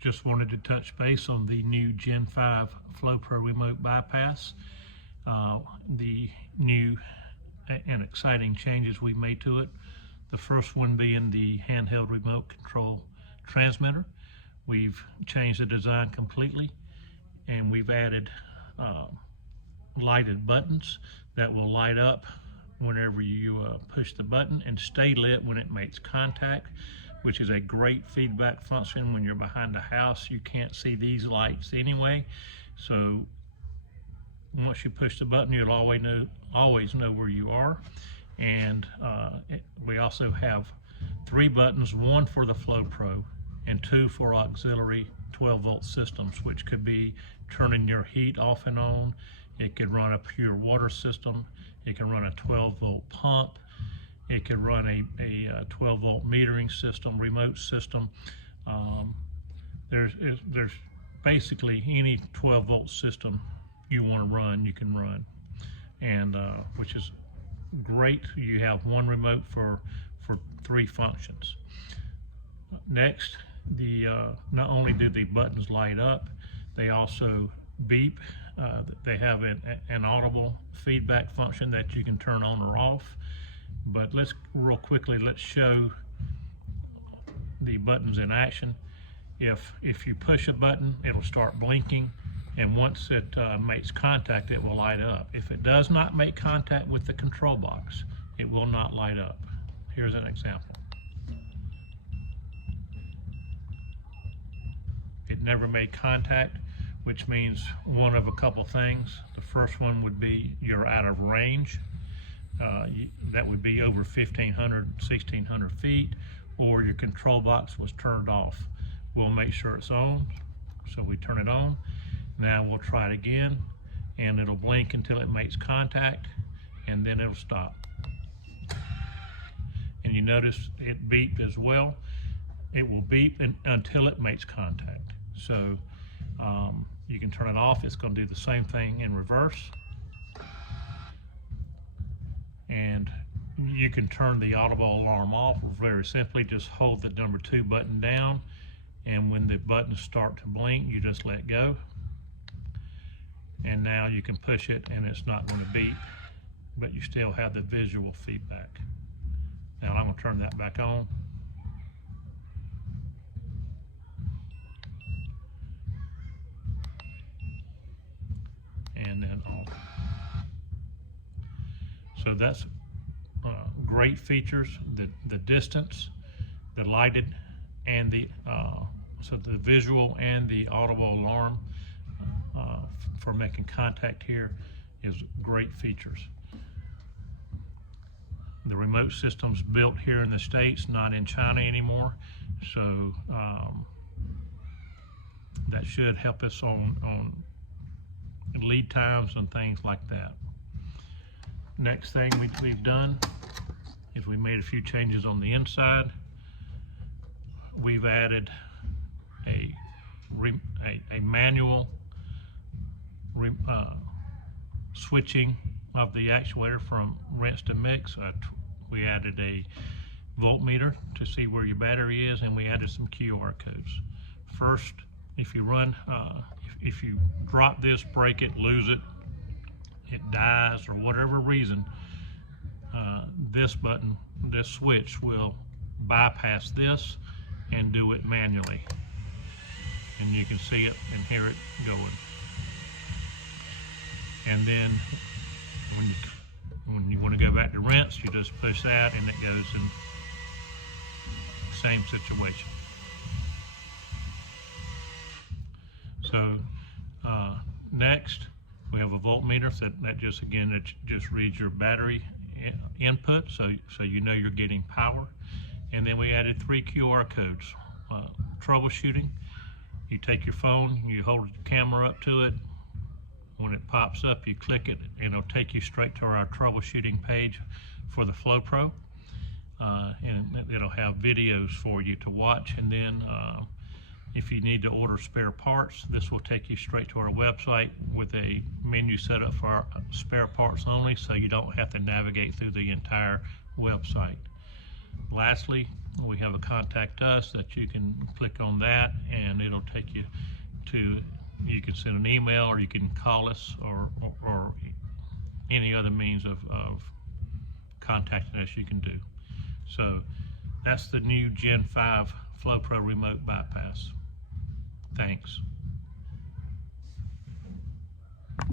Just wanted to touch base on the new Gen 5 FlowPro Remote Bypass. The new and exciting changes we made to it. The first one being the handheld remote control transmitter. We've changed the design completely, and we've added lighted buttons that will light up whenever you push the button and stay lit when it makes contact, which is a great feedback function when you're behind a house. You can't see these lights anyway, so once you push the button, you'll always know where you are. And we also have 3 buttons, 1 for the FlowPro and 2 for auxiliary 12-volt systems, which could be turning your heat off and on. It could run a pure water system. It can run a 12-volt pump. It can run a 12-volt metering system, remote system. There's basically any 12-volt system you want to run, you can run, and which is great. You have one remote for 3 functions. Next, not only do the buttons light up, they also beep. They have an audible feedback function that you can turn on or off. But let's show the buttons in action. If you push a button, it'll start blinking, and once it makes contact, it will light up. If it does not make contact with the control box, it will not light up. Here's an example. It never made contact, which means one of a couple things. The first one would be you're out of range. That would be over 1,500, 1,600 feet, or your control box was turned off. We'll make sure it's on, so we turn it on. Now we'll try it again, and it'll blink until it makes contact, and then it'll stop. And you notice it beeped as well. It will beep until it makes contact. So you can turn it off. It's going to do the same thing in reverse. And you can turn the audible alarm off very simply. Just hold the number 2 button down, and when the buttons start to blink, you just let go. And now you can push it and it's not going to beep, but you still have the visual feedback. Now I'm going to turn that back on. And then on. So that's great features. The distance, the lighted, and so the visual and the audible alarm for making contact here is great features. The remote system's built here in the States, not in China anymore, so that should help us on lead times and things like that. Next thing we've done is we made a few changes on the inside. We've added a manual switching of the actuator from rinse to mix. We added a voltmeter to see where your battery is, and we added some QR codes. First, if you drop this, break it, lose it, it dies, or whatever reason, this button, this switch will bypass this and do it manually. And you can see it and hear it going. And then when you want to go back to rinse, you just push that and it goes in the same situation. So next, we have a voltmeter that just reads your battery input, so you know you're getting power. And then we added 3 QR codes. Troubleshooting, you take your phone, you hold the camera up to it. When it pops up, you click it, and it'll take you straight to our troubleshooting page for the FlowPro. And it'll have videos for you to watch. And then if you need to order spare parts, this will take you straight to our website with a menu set up for our spare parts only, so you don't have to navigate through the entire website. Lastly, We have a contact us that you can click on that, and it'll take you to, you can send an email or you can call us, or any other means of contacting us you can do. So that's the new Gen 5 FlowPro Remote Bypass. Thanks.